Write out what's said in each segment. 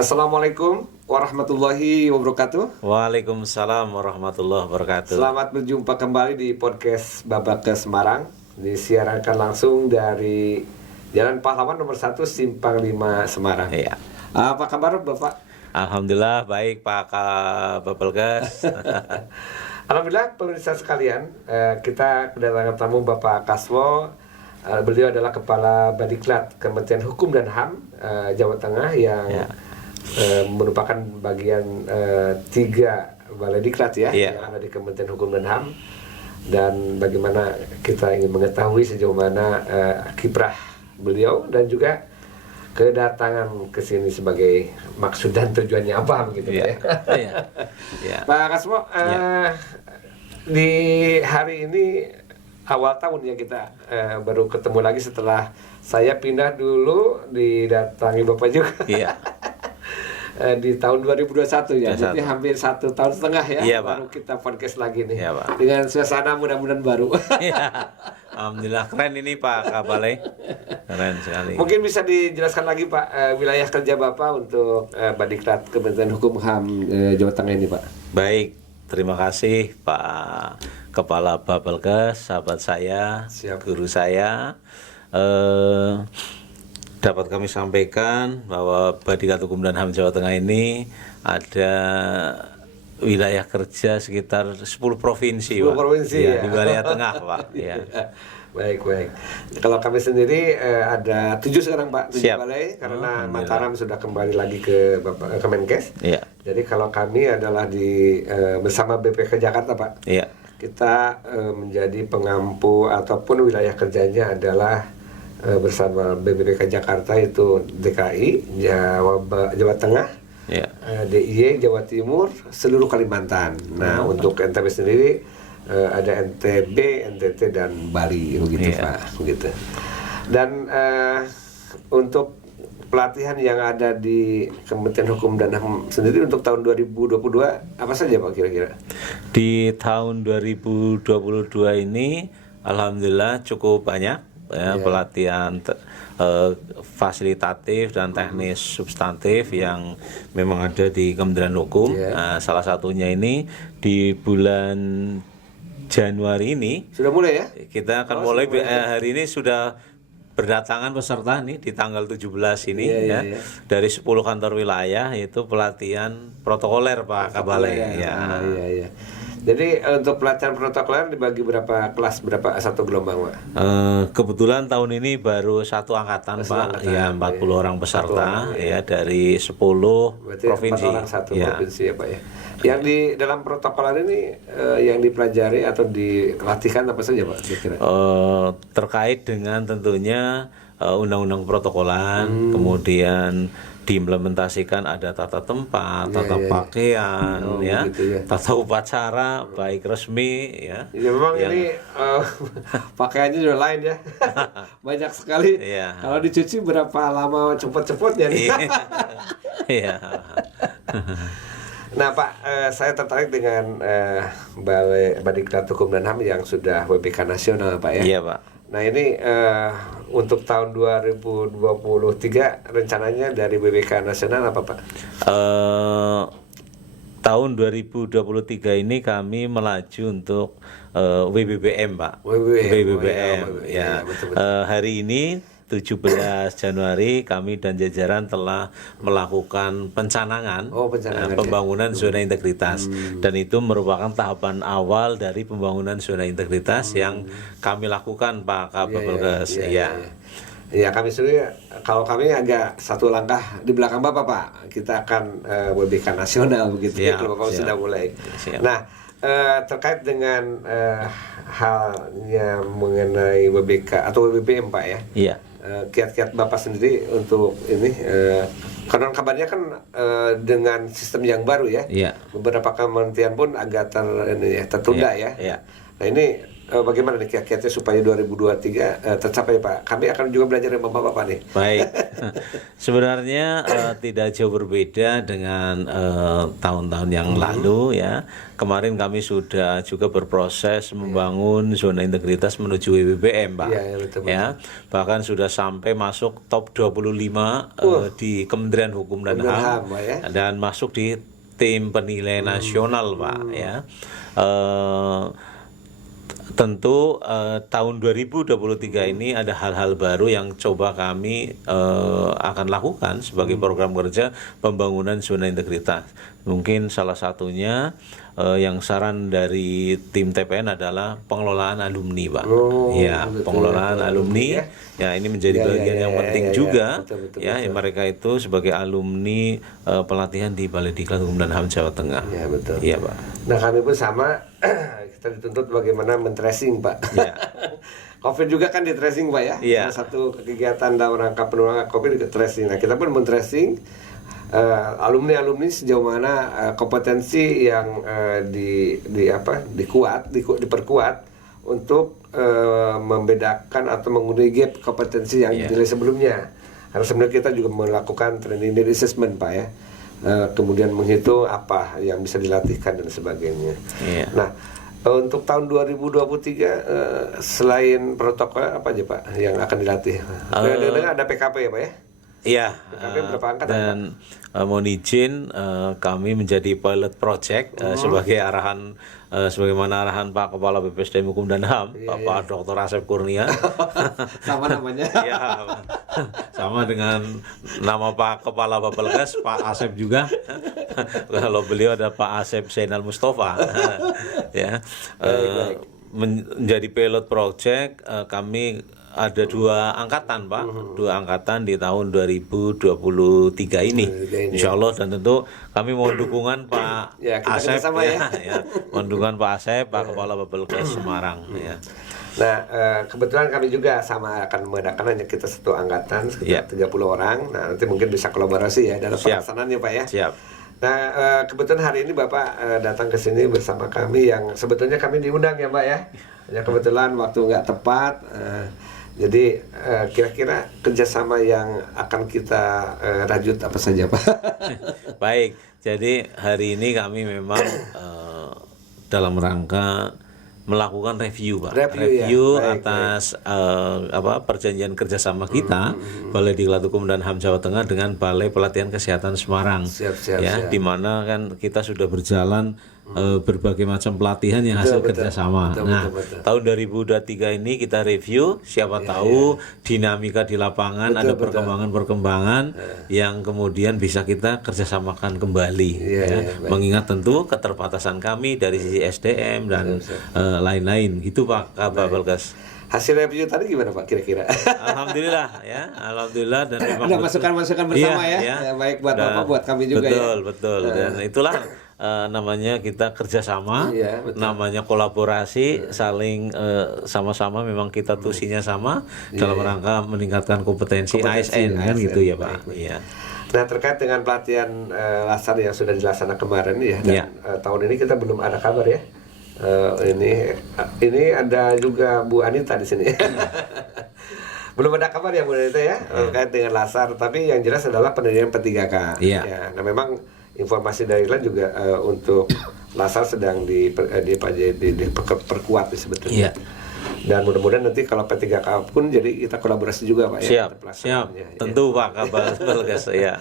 Assalamualaikum warahmatullahi wabarakatuh. Waalaikumsalam warahmatullahi wabarakatuh. Selamat berjumpa kembali di podcast Babake Semarang. Disiarkan langsung dari Jalan Pahlawan nomor 1 Simpang 5 Semarang. Iya. Apa kabar Bapak? Alhamdulillah baik Pak Babelkes. Alhamdulillah pemirsa sekalian, kita kedatangan tamu Bapak Kaswo. Beliau adalah Kepala Badiklat Kementerian Hukum dan HAM Jawa Tengah yang merupakan bagian 3 balai diklat yang ada di Kementerian Hukum dan HAM. Dan bagaimana kita ingin mengetahui sejauh mana kiprah beliau dan juga kedatangan ke sini sebagai maksud dan tujuannya apa begitu ya. Pak Kasmo, di hari ini awal tahun ya kita baru ketemu lagi setelah saya pindah dulu didatangi Bapak juga. Iya. Di tahun 2021 ya, jadi hampir 1,5 tahun ya, baru kita podcast lagi nih, dengan suasana mudah-mudahan baru. Alhamdulillah keren ini Pak Kabale, keren sekali. Mungkin bisa dijelaskan lagi Pak wilayah kerja Bapak untuk Badiklat Kementerian Hukum HAM Jawa Tengah ini Pak. Baik, terima kasih Pak Kepala Babelkes, sahabat saya, guru saya. Dapat kami sampaikan bahwa Badiklat Hukum dan HAM Jawa Tengah ini ada wilayah kerja sekitar 10 provinsi, 10 provinsi ya, di wilayah tengah Pak. Ya. Baik. Kalau kami sendiri ada 7 sekarang Pak, 7 balai karena Mataram sudah kembali lagi ke Bapak Kemenkes. Ya. Jadi kalau kami adalah di bersama BPK Jakarta Pak. Ya. Kita menjadi pengampu ataupun wilayah kerjanya adalah bersama BPK Jakarta itu DKI, Jawa Tengah, DIY, Jawa Timur, seluruh Kalimantan. Nah, untuk NTB sendiri ada NTB, NTT dan Bali begitu Pak, begitu. Dan untuk pelatihan yang ada di Kementerian Hukum dan HAM sendiri untuk tahun 2022 apa saja Pak kira-kira? Di tahun 2022 ini alhamdulillah cukup banyak pelatihan fasilitatif dan teknis substantif yang memang ada di Kementerian Hukum. Salah satunya ini di bulan Januari ini sudah mulai ya? Kita akan mulai hari ini sudah berdatangan peserta nih di tanggal 17 ini dari 10 kantor wilayah, yaitu pelatihan protokoler Pak Kabale. Jadi untuk pelatihan protokoler dibagi berapa kelas, berapa satu gelombang Pak? Kebetulan tahun ini baru 1 angkatan Pak, 40 orang peserta dari 10 provinsi. 4 orang satu provinsi ya Pak ya. Yang di dalam protokoler ini yang dipelajari atau dilatihkan apa saja Pak kira-kira? Terkait dengan tentunya undang-undang protokolan, kemudian diimplementasikan ada tata tempat, tata pakaian, tata upacara baik resmi ya. Memang ini pakaiannya juga lain ya, banyak sekali. Kalau dicuci berapa lama cepet-cepetnya nih. Nah Pak, saya tertarik dengan Balai Badiklat Hukum dan HAM yang sudah WBK nasional Pak ya. Iya Pak. Nah ini untuk tahun 2023 rencananya dari WBK nasional apa Pak? Tahun 2023 ini kami melaju untuk WBBM Pak. WBBM. Ya. Betul. Hari ini 17 Januari kami dan jajaran telah melakukan pencanangan pembangunan zona integritas, dan itu merupakan tahapan awal dari pembangunan zona integritas yang kami lakukan Pak Kabelkes. Ya kami sendiri, kalau kami agak satu langkah di belakang Bapak Pak, kita akan WBK nasional begitu ya, kalau Bapak sudah mulai. Nah terkait dengan halnya mengenai WBK atau WBBM Pak ya. Iya. Kiat-kiat Bapak sendiri untuk ini karena kabarnya kan dengan sistem yang baru ya. Beberapa kementerian pun agak tertunda ya. Nah ini bagaimana nih kiat-kiatnya supaya 2023 tercapai Pak? Kami akan juga belajar dengan Bapak nih. Baik, sebenarnya tidak jauh berbeda dengan tahun-tahun yang lalu ya. Kemarin kami sudah juga berproses membangun zona integritas menuju WBBM Pak. Ya, betul. Ya, bahkan sudah sampai masuk top 25 di Kementerian Hukum dan HAM ya? Dan masuk di tim penilai nasional Pak ya. Tentu tahun 2023 ini ada hal-hal baru yang coba kami akan lakukan sebagai program kerja pembangunan zona integritas. Mungkin salah satunya yang saran dari tim TPN adalah pengelolaan alumni Pak. Pengelolaan alumni ya ini menjadi bagian yang penting juga. Betul. Mereka itu sebagai alumni pelatihan di Balai Diklat Hukum dan HAM Jawa Tengah. Ya betul. Iya Pak. Nah kami pun sama. Kita dituntut bagaimana men-tracing Pak. Ya. COVID juga kan di-tracing Pak ya. Salah satu kegiatan dalam rangka penanggulangan COVID di tracing. Nah kita pun men-tracing alumni sejauh mana kompetensi yang diperkuat untuk membedakan atau mengurangi gap kompetensi yang dinilai sebelumnya. Karena sebenarnya kita juga melakukan training and assessment Pak ya. Kemudian menghitung apa yang bisa dilatihkan dan sebagainya. Nah untuk tahun 2023 selain protokol apa aja Pak yang akan dilatih? Dengar ada PKP ya Pak ya? Iya. PKP berapa angkatan? Dan mohon izin kami menjadi pilot project sebagai arahan sebagaimana arahan Pak Kepala BPSDM Hukum dan HAM, Bapak Dr. Asep Kurnia. Sama namanya. Iya, sama dengan nama Pak Kepala Bapelkes, Pak Asep juga. Kalau beliau ada Pak Asep Zainal Mustafa. Ya, menjadi pilot project kami ada 2 angkatan Pak, 2 angkatan di tahun 2023 ini, Insya Allah, dan tentu kami mohon dukungan Pak Asep mohon dukungan Pak Asep, Pak Kepala Bapelkes Semarang ya. Nah kebetulan kami juga sama akan mengadakan hanya kita satu angkatan sekitar 30 orang. Nah nanti mungkin bisa kolaborasi ya dalam pelaksanaannya Pak ya. Siap. Nah kebetulan hari ini Bapak datang ke sini bersama kami yang sebetulnya kami diundang ya Pak ya. Hanya kebetulan waktu nggak tepat. Jadi kira-kira kerjasama yang akan kita rajut apa saja Pak? Baik, jadi hari ini kami memang dalam rangka melakukan review Pak, review atas perjanjian kerjasama kita Balai Diklat Hukum dan HAM Jawa Tengah dengan Balai Pelatihan Kesehatan Semarang. Siap. Di mana kan kita sudah berjalan berbagai macam pelatihan yang hasil kerjasama. Betul. Tahun 2023 ini kita review, siapa tahu dinamika di lapangan ada perkembangan-perkembangan yang kemudian bisa kita kerjasamakan kembali. Mengingat tentu keterbatasan kami dari sisi SDM dan lain-lain. Gitu Pak Bapelkes. Hasil review tadi gimana Pak kira-kira? Alhamdulillah ya, alhamdulillah, dan memang ada masukan-masukan bersama ya, baik buat Bapak buat kami juga betul. Dan itulah namanya kita kerjasama, namanya kolaborasi, saling sama-sama memang kita tusinya sama dalam rangka meningkatkan kompetensi ASN kan gitu ya Pak. Iya. Nah terkait dengan pelatihan lasar yang sudah dilaksanakan kemarin ya, dan tahun ini kita belum ada kabar ya. Ini ada juga Bu Anita di sini. Belum ada kabar ya Bu Anita ya terkait dengan lasar, tapi yang jelas adalah pendidikan P3K. Ya, nah memang informasi dari LAN juga untuk lasar sedang diperkuat sebetulnya. Dan mudah-mudahan nanti kalau P3K pun jadi kita kolaborasi juga Pak ya. Siap. Tentu Pak Bapelkes ya.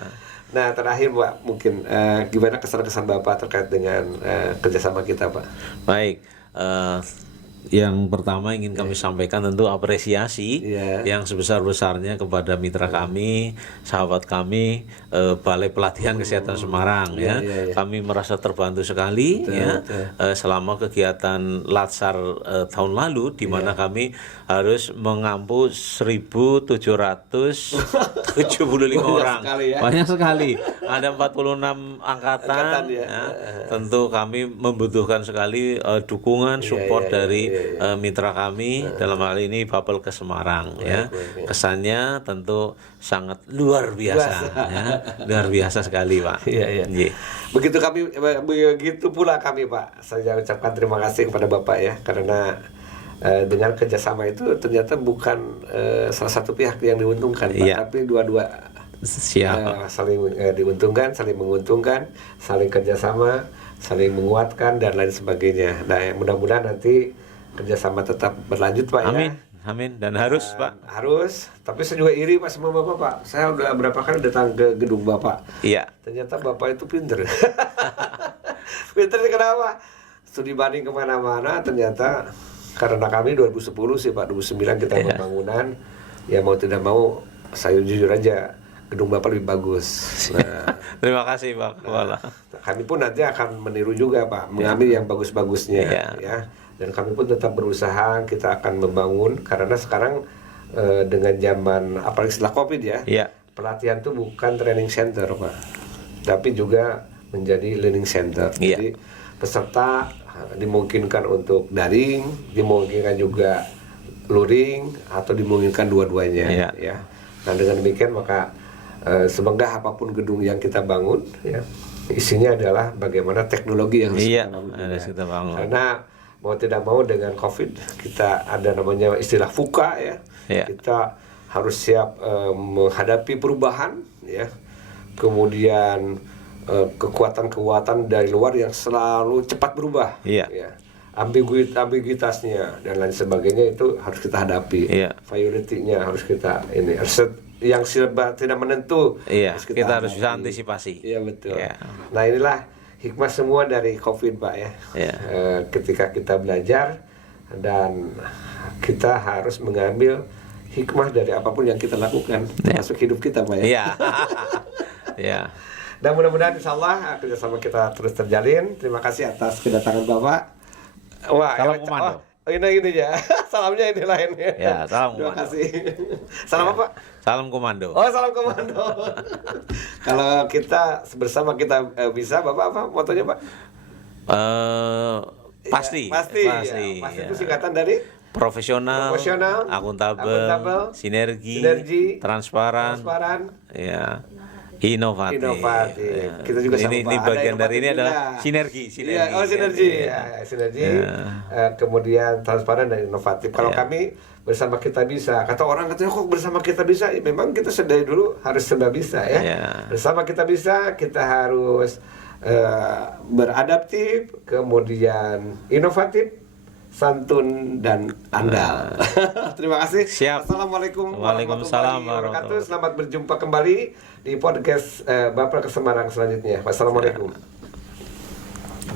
Nah terakhir Pak, mungkin gimana kesan-kesan Bapak terkait dengan kerjasama kita Pak? Baik, yang pertama ingin kami sampaikan tentu apresiasi yang sebesar-besarnya kepada mitra kami, sahabat kami, Balai Pelatihan Kesehatan Semarang Kami merasa terbantu sekali selama kegiatan Latsar tahun lalu di mana kami harus mengampu 1.775 orang. Banyak sekali. Ada 46 angkatan tentu kami membutuhkan sekali dukungan, support dari mitra kami dalam hal ini Bapelkes Semarang Kesannya tentu sangat luar biasa luar biasa sekali Pak. Begitu pula kami Pak. Saya ucapkan terima kasih kepada Bapak ya, karena dengan kerjasama itu ternyata bukan salah satu pihak yang diuntungkan, Pak, tapi dua-dua saling diuntungkan, saling menguntungkan, saling kerjasama, saling menguatkan dan lain sebagainya. Nah, mudah-mudahan nanti kerjasama tetap berlanjut, Pak. Amin. Ya. Amin, dan harus Pak. Harus, tapi saya juga iri Pak sama Bapak, Pak. Saya udah berapa kali datang ke gedung Bapak. Iya. Ternyata Bapak itu pinter. Pinter kenapa? Studi banding kemana-mana, ternyata karena kami 2010 sih Pak, 2009 kita pembangunan. Ya mau tidak mau, saya jujur aja, gedung Bapak lebih bagus. Nah, terima kasih Pak Kepala. Kami pun nanti akan meniru juga Pak, mengambil yang bagus-bagusnya ya. Dan kami pun tetap berusaha, kita akan membangun karena sekarang dengan zaman apalagi setelah Covid ya, pelatihan itu bukan training center Pak, tapi juga menjadi learning center. Jadi peserta dimungkinkan untuk daring, dimungkinkan juga luring atau dimungkinkan dua-duanya ya. Nah dengan demikian maka semoga apapun gedung yang kita bangun ya, isinya adalah bagaimana teknologi yang harus kita bangun. Karena mau tidak mau dengan Covid kita ada namanya istilah VUCA ya. Kita harus siap menghadapi perubahan ya. Kemudian kekuatan-kekuatan dari luar yang selalu cepat berubah ya. Ambiguitasnya dan lain sebagainya itu harus kita hadapi. Volatility-nya harus kita yang tidak menentu harus kita harus bisa antisipasi. Iya betul. Nah inilah hikmah semua dari Covid Pak ya. Ketika kita belajar dan kita harus mengambil hikmah dari apapun yang kita lakukan termasuk hidup kita Pak ya. Dan mudah-mudahan insya Allah kerjasama kita terus terjalin. Terima kasih atas kedatangan Bapak. Wah, salam komando. Ini ya. Salamnya ini lainnya. Ya, salam Terima komando. kasih. Salam apa? Salam komando. Oh, salam komando. Kalau kita bersama kita bisa, Bapak apa motonya, Pak? Pasti. Pasti itu singkatan dari profesional, akuntabel, sinergi, transparan, ya, inovatif. Kita juga ini bagian dari ini adalah sinergi. Sinergi. Kemudian transparan dan inovatif. Kalau kami bersama kita bisa. Kata orang katanya kok bersama kita bisa? Ya, memang kita sedari dulu harus serba bisa ya. Bersama kita bisa, kita harus beradaptif, kemudian inovatif, santun dan andal. Terima kasih. Siap. Assalamualaikum warahmatullahi wabarakatuh. Selamat berjumpa kembali di podcast Bapak ke Semarang selanjutnya. Wassalamualaikum.